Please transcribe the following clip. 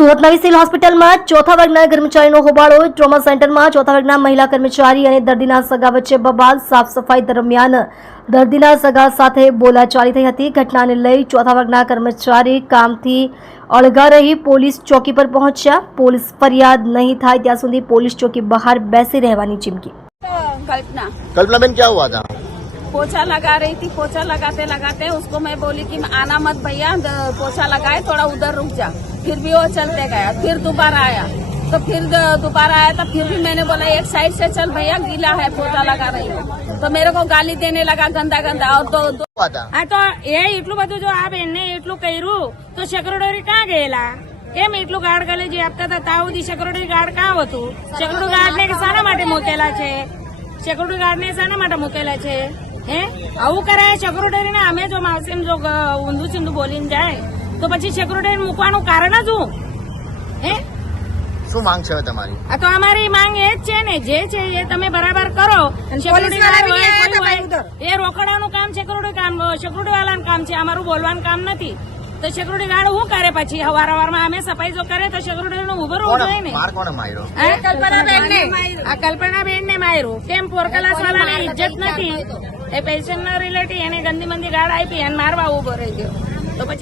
સુરત નવી સિવિલ હોસ્પિટલમાં ચોથા વર્ગના કર્મચારીનો હોબાળો ટ્રોમા સેન્ટરમાં ચોથા વર્ગના મહિલા કર્મચારી અને દર્દીના સગા વચ્ચે બબાલ સાફ સફાઈ દરમિયાન દર્દીના સગા સાથે બોલાચાલી થઈ હતી ઘટનાને લઈ ચોથા વર્ગના કર્મચારી કામથી અળગા રહી પોલીસ ચોકી પર પહોંચ્યા પોલીસ ફરિયાદ નહીં થાય ત્યાં સુધી પોલીસ ચોકી બહાર બેસી રહેવાની ચીમકી कल्पना कल्पना बेन क्या हुआ था पोछा लगा रही थी पोछा लगाते लगाते उसको मैं बोली कि आना मत भैया द- पोछा लगाए थोड़ा उधर रुक जा फिर भी वो चलते गया फिर दोबारा आया तो फिर द- दोबारा आया तो फिर भी मैंने बोला एक साइड से चल भैया गीला है पोछा लगा रही हूँ तो मेरे को गाली देने लगा गंदा गंदा और दो, दो हुआ था આ તો એ એટલું બધું જો આ બેનને એટલું કર્યું તો સેક્રેટરી ક્યાં ગયેલા કેમ એટલું ગાર્ડ કલેજી આપતા હતા ત્યાં સુધી સેક્યુરિટી ગાર્ડ કાં હતું સેક્યુરિટી ગાર્ડને કે શાના માટે મૂકેલા છે સેક્યુરિટી ગાર્ડને શાના માટે મૂકેલા છે હે આવું કરાય સેક્યુરિટીને અમે જો માવસીમ જો ગ- ઊંધું સિંધું બોલીને જાય તો પછી સેક્યુરિટી મૂકવાનું કારણ જ હું હે? શું માંગ છે તમારી? આ તો અમારી માંગ એ જ છે ને જે છે એ તમે બરાબર કરો. એ રોકડાનું કામ સિક્યુરિટી કામ સેક્યુરિટી વાળાનું કામ છે અમારું બોલવાનું કામ નથી. તો સિક્યુરિટી ગાર્ડ શું કરે પછી? હવાર હવારમાં અમે સફાઈ જો કરે તો સિક્યુરિટી નું ઊભો રહેવું જોઈએ ને. કોણ માર કોને માર્યો? હે? આ કલ્પના બેન ને માર્યું. કેમ પોરકલાસ વાળાને ઇજ્જત નથી? એ પેશન્ટ ના રિલેટિવ એને ગંદી મંદી ગાર્ડ આપી અને મારવા ઊભો રહી ગયો. તો પછી